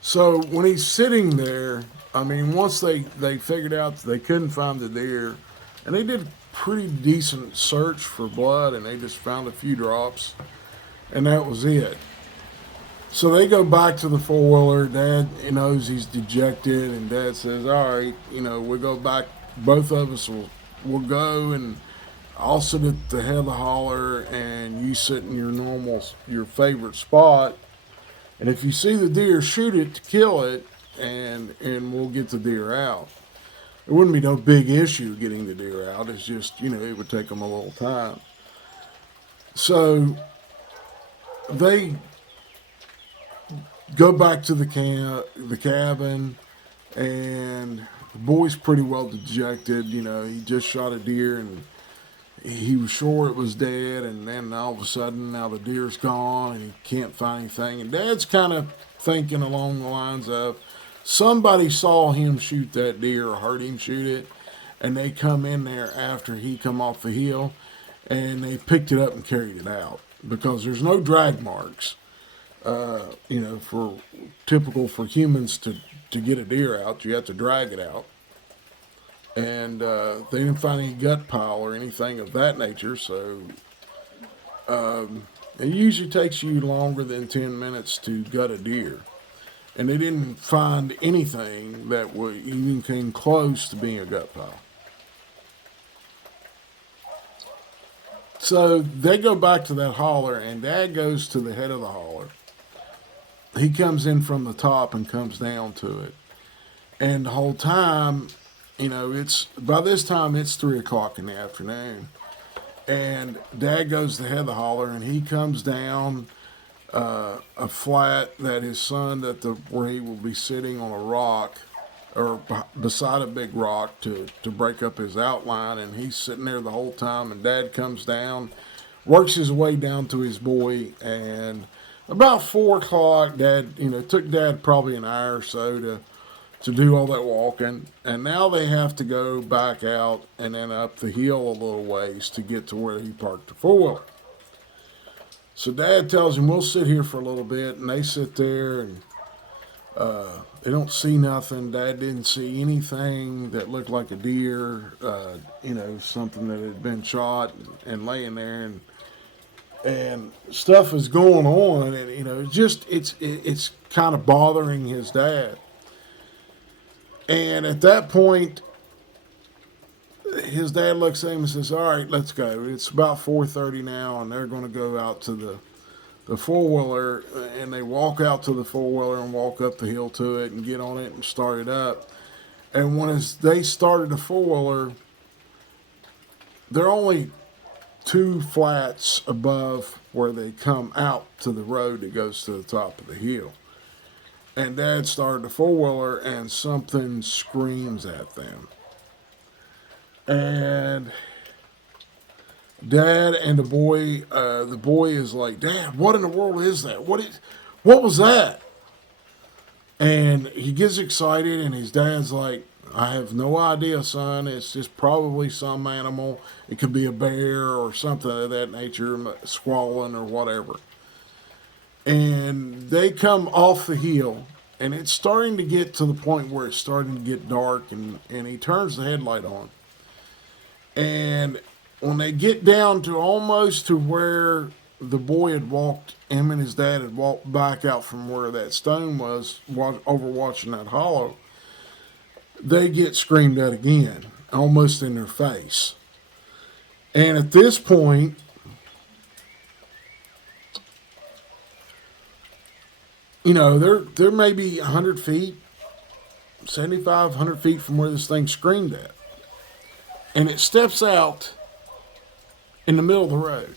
So when he's sitting there, I mean, once they figured out they couldn't find the deer, and they did a pretty decent search for blood, and they just found a few drops, and that was it. So they go back to the four wheeler. Dad knows he's dejected, and Dad says, "All right, we'll go back. Both of us will go, and I'll sit at the head of the holler, and you sit in your favorite spot. And if you see the deer, shoot it to kill it, and we'll get the deer out. It wouldn't be no big issue getting the deer out. It's just it would take them a little time. So they go back to the cabin, and the boy's pretty well dejected. He just shot a deer and he was sure it was dead, and then all of a sudden now the deer's gone and he can't find anything. And Dad's kind of thinking along the lines of somebody saw him shoot that deer or heard him shoot it, and they come in there after he come off the hill, and they picked it up and carried it out because there's no drag marks. For typical for humans to get a deer out, you have to drag it out, and they didn't find any gut pile or anything of that nature. So it usually takes you longer than 10 minutes to gut a deer, and they didn't find anything that would even came close to being a gut pile. So they go back to that holler, and Dad goes to the head of the holler. He comes in from the top and comes down to it, and the whole time, it's by this time it's 3 o'clock in the afternoon, and Dad goes to the head of the holler, and he comes down a flat that his son where he will be sitting on a rock or beside a big rock to break up his outline, and he's sitting there the whole time, and Dad comes down, works his way down to his boy, and about 4 o'clock, Dad, took Dad probably an hour or so to do all that walking, and now they have to go back out and then up the hill a little ways to get to where he parked the four wheeler. So Dad tells him, "We'll sit here for a little bit," and they sit there, and they don't see nothing. Dad didn't see anything that looked like a deer, something that had been shot and laying there, and stuff is going on, and it's kind of bothering his dad. And at that point, his dad looks at him and says, "All right, let's go. It's about 4:30 now, and they're going to go out to the four wheeler." And they walk out to the four wheeler and walk up the hill to it and get on it and start it up. And they started the four wheeler, they're only 2 flats above where they come out to the road that goes to the top of the hill. And Dad started the four wheeler, and something screams at them. And Dad and the boy is like, "Dad, what in the world is that? What was that?" And he gets excited, and his dad's like, "I have no idea, son. It's just probably some animal. It could be a bear or something of that nature, squalling or whatever." And they come off the hill, and it's starting to get to the point where it's starting to get dark, and he turns the headlight on. And when they get down to almost to where the boy had walked, him and his dad had walked back out from where that stone was, overwatching that hollow, they get screamed at again, almost in their face. And at this point, they're maybe 100 feet, 75, 100 feet from where this thing screamed at. And it steps out in the middle of the road.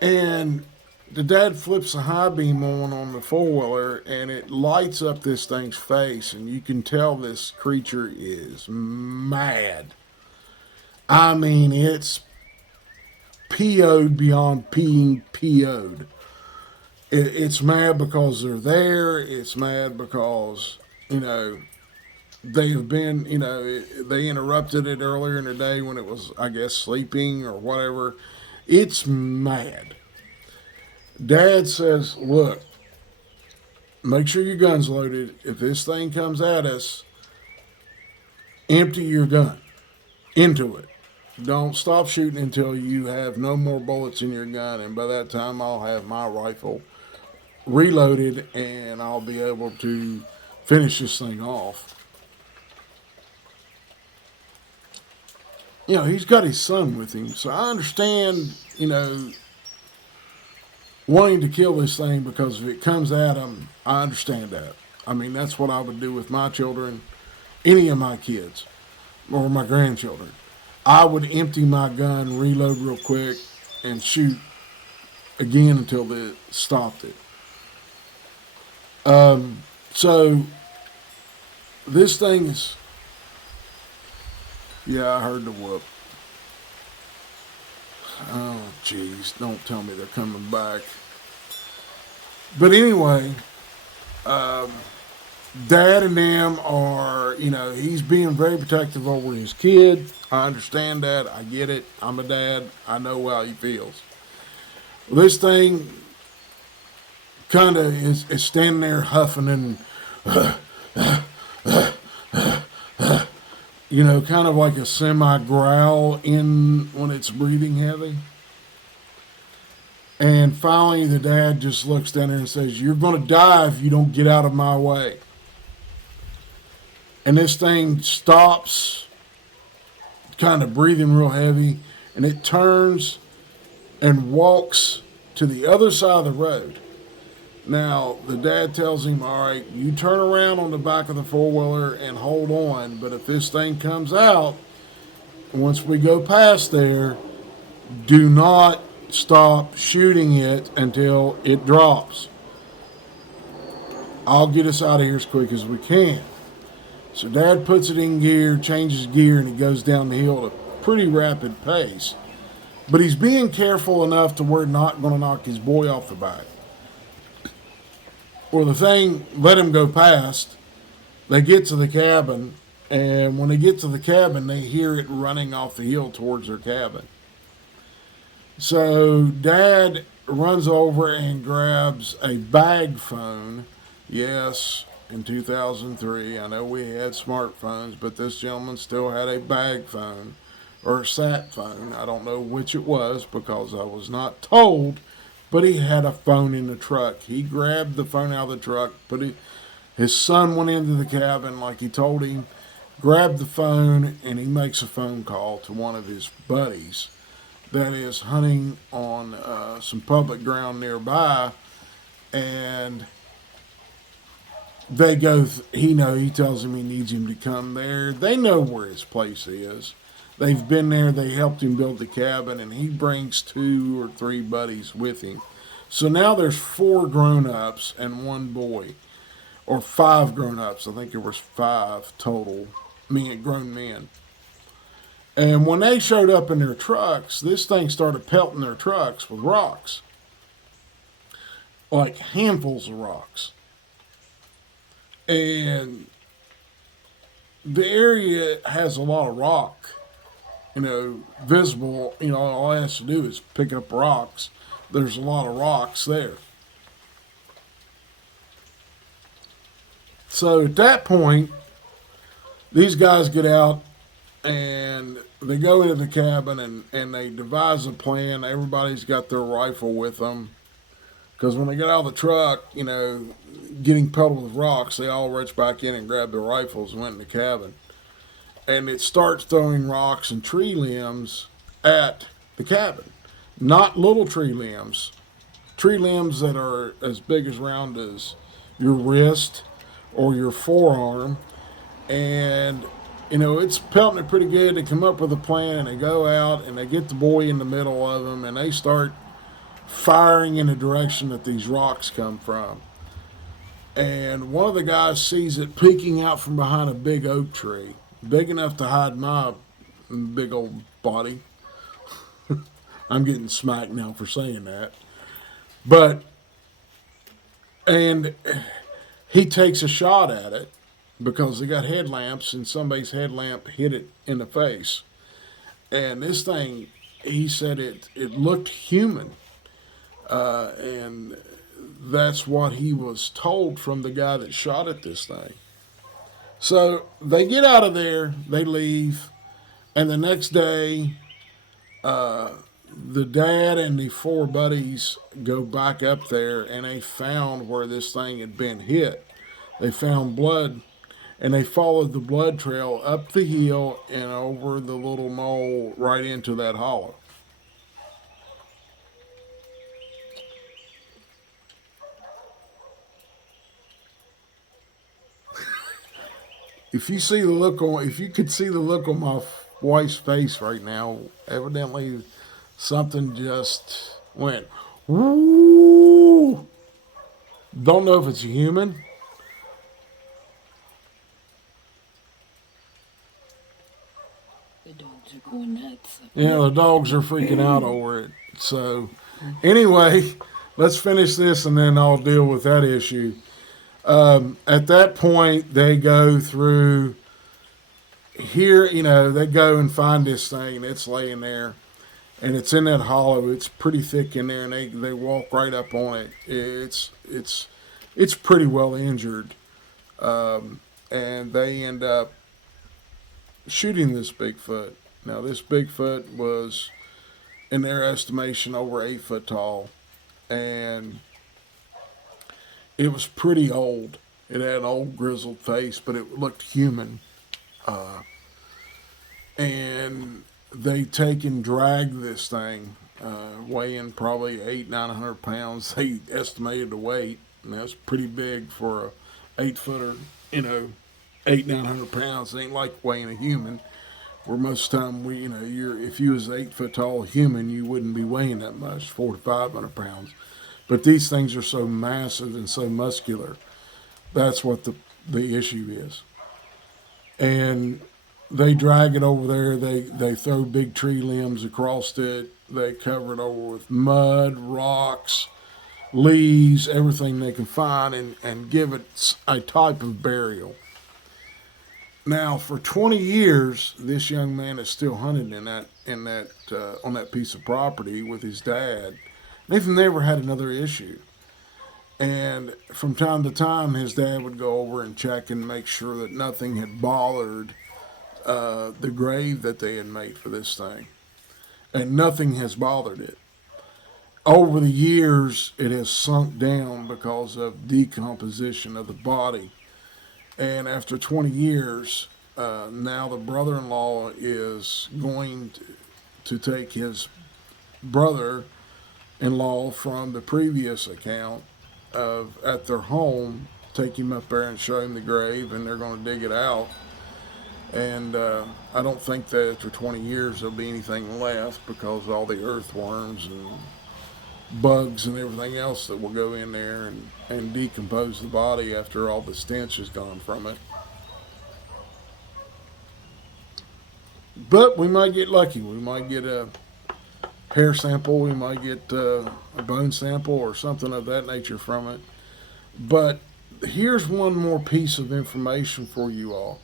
And the dad flips a high beam on the four wheeler, and it lights up this thing's face, and you can tell this creature is mad. I mean, it's PO'd beyond being PO'd. It's mad because they're there. It's mad because they have been, they interrupted it earlier in the day when it was, I guess, sleeping or whatever. It's mad. Dad says, "Look, make sure your gun's loaded. If this thing comes at us, empty your gun into it. Don't stop shooting until you have no more bullets in your gun, and by that time, I'll have my rifle reloaded and I'll be able to finish this thing off. He's got his son with him, so I understand, wanting to kill this thing because if it comes at him, I understand that. I mean, that's what I would do with my children, any of my kids, or my grandchildren. I would empty my gun, reload real quick, and shoot again until it stopped it. So this thing is, yeah, I heard the whoop. Oh, jeez, don't tell me they're coming back. But anyway, Dad and them are, he's being very protective over his kid. I understand that. I get it. I'm a dad. I know how he feels. This thing kind of is standing there huffing and, kind of like a semi growl in when it's breathing heavy. And finally, the dad just looks down there and says, "You're going to die if you don't get out of my way." And this thing stops, kind of breathing real heavy, and it turns and walks to the other side of the road. Now, the dad tells him, "All right, you turn around on the back of the four-wheeler and hold on, but if this thing comes out, once we go past there, do not stop shooting it until it drops. I'll get us out of here as quick as we can." So Dad puts it in gear, changes gear, and he goes down the hill at a pretty rapid pace. But he's being careful enough to where not going to knock his boy off the back. Well, the thing let him go past. They get to the cabin, and when they get to the cabin, they hear it running off the hill towards their cabin. So Dad runs over and grabs a bag phone. Yes, in 2003, I know we had smartphones, but this gentleman still had a bag phone or a sat phone. I don't know which it was because I was not told, but he had a phone in the truck. He grabbed the phone out of the truck, his son went into the cabin like he told him, grabbed the phone, and he makes a phone call to one of his buddies that is hunting on some public ground nearby, and they go. He tells him he needs him to come there. They know where his place is. They've been there. They helped him build the cabin, and he brings 2 or 3 buddies with him. So now there's 4 grown-ups and 1 boy, or 5 grown-ups. I think there was 5 total, grown men. And when they showed up in their trucks, this thing started pelting their trucks with rocks, like handfuls of rocks. And the area has a lot of rock, visible. All it has to do is pick up rocks. There's a lot of rocks there. So at that point, these guys get out and they go into the cabin and they devise a plan. Everybody's got their rifle with them. Because when they get out of the truck, getting pelted with rocks, they all reach back in and grab their rifles and went in the cabin. And it starts throwing rocks and tree limbs at the cabin. Not little tree limbs that are as big as round as your wrist or your forearm. And, it's pelting it pretty good. They come up with a plan and they go out and they get the boy in the middle of them and they start firing in the direction that these rocks come from. And one of the guys sees it peeking out from behind a big oak tree, big enough to hide my big old body. I'm getting smacked now for saying that. And he takes a shot at it because they got headlamps and somebody's headlamp hit it in the face. And this thing, he said it looked human. And that's what he was told from the guy that shot at this thing. So they get out of there, they leave, and the next day, the dad and the four buddies go back up there and they found where this thing had been hit. They found blood and they followed the blood trail up the hill and over the little knoll right into that hollow. If you could see the look on my wife's face right now, evidently something just went, woo. Don't know if it's a human. The dogs are going nuts. Yeah, the dogs are freaking out over it. So, anyway, let's finish this and then I'll deal with that issue. At that point, they go through here, they go and find this thing and it's laying there and it's in that hollow. It's pretty thick in there and they walk right up on it. It's pretty well injured. And they end up shooting this Bigfoot. Now, this Bigfoot was, in their estimation, over 8 foot tall, and it was pretty old. It had an old grizzled face, but it looked human. And they take and drag this thing, weighing probably 800-900 pounds. They estimated the weight, and that's pretty big for a 8 footer. 800-900 pounds. It ain't like weighing a human. Where most of the time if you was an 8 foot tall human, you wouldn't be weighing that much, 400-500 pounds. But these things are so massive and so muscular. That's what the issue is. And they drag it over there. They throw big tree limbs across it. They cover it over with mud, rocks, leaves, everything they can find, and give it a type of burial. Now, for 20 years, this young man is still hunting on that piece of property with his dad. They've never had another issue. And from time to time, his dad would go over and check and make sure that nothing had bothered the grave that they had made for this thing. And nothing has bothered it. Over the years, it has sunk down because of decomposition of the body. And after 20 years, now the brother-in-law is going to take his brother-in-law from the previous account of at their home, take him up there and show him the grave, and they're going to dig it out. And I don't think that after 20 years there'll be anything left because all the earthworms and bugs and everything else that will go in there and decompose the body after all the stench is gone from it. But we might get lucky. We might get a hair sample. We might get a bone sample or something of that nature from it. But here's one more piece of information for you all.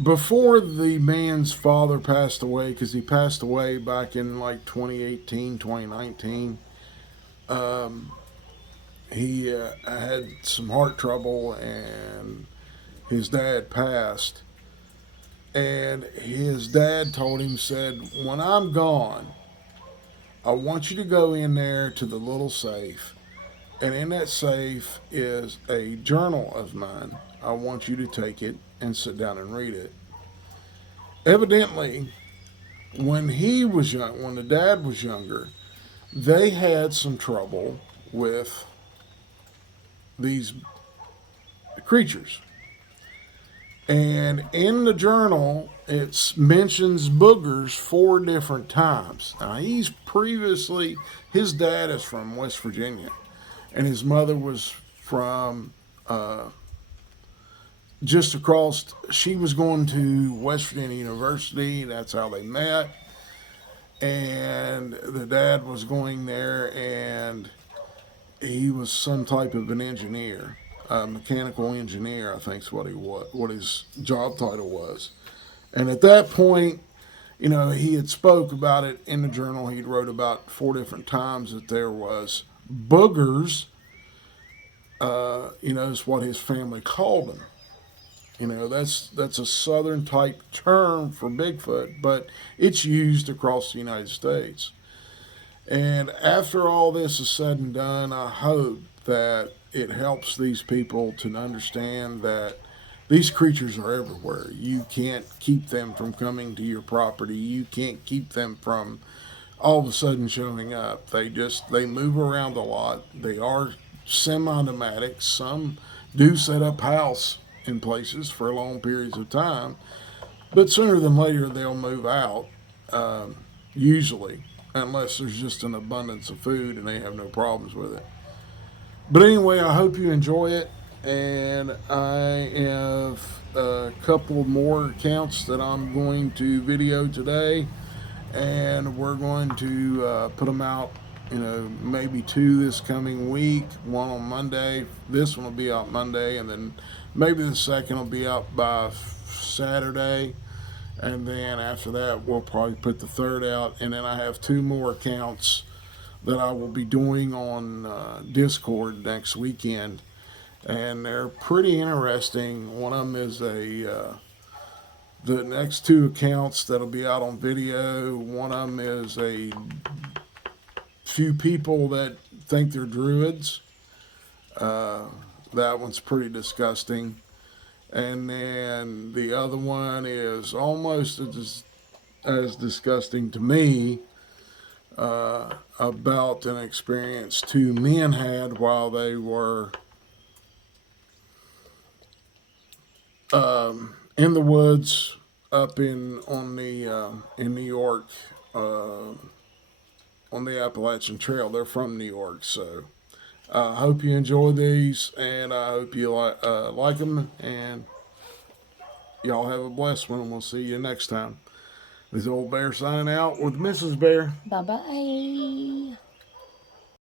Before the man's father passed away, because he passed away back in like 2018, 2019, he had some heart trouble and his dad passed. And his dad told him, said, when I'm gone, I want you to go in there to the little safe. And in that safe is a journal of mine. I want you to take it and sit down and read it. Evidently, when he was young, when the dad was younger, they had some trouble with these creatures. And in the journal, it mentions boogers 4 different times. Now, his dad is from West Virginia, and his mother was from just across. She was going to West Virginia University. That's how they met. And the dad was going there, and he was some type of an engineer, a mechanical engineer, I think is what his job title was. And at that point, you know, he had spoke about it in the journal. He'd wrote about 4 different times that there was boogers. You know, is what his family called them. You know, that's a southern type term for Bigfoot, but it's used across the United States. And after all this is said and done, I hope that it helps these people to understand that these creatures are everywhere. You can't keep them from coming to your property. You can't keep them from all of a sudden showing up. They move around a lot. They are semi-nomadic. Some do set up house in places for long periods of time, but sooner than later they'll move out. Usually, unless there's just an abundance of food and they have no problems with it. But anyway, I hope you enjoy it. And I have a couple more accounts that I'm going to video today, and we're going to put them out. You know, maybe 2 this coming week. One on Monday. This one will be out Monday, and then maybe the second will be out by Saturday. And then after that, we'll probably put the third out. And then I have 2 more accounts that I will be doing on Discord next weekend, and they're pretty interesting. One of them is the next 2 accounts that'll be out on video. One of them is a few people that think they're druids. That one's pretty disgusting. And then the other one is almost as disgusting to me, about an experience 2 men had while they were in the woods up in New York, uh, on the Appalachian Trail. They're from New York, so I hope you enjoy these, and I hope you like them. And y'all have a blessed one. And we'll see you next time. This old bear signing out with Mrs. Bear. Bye bye.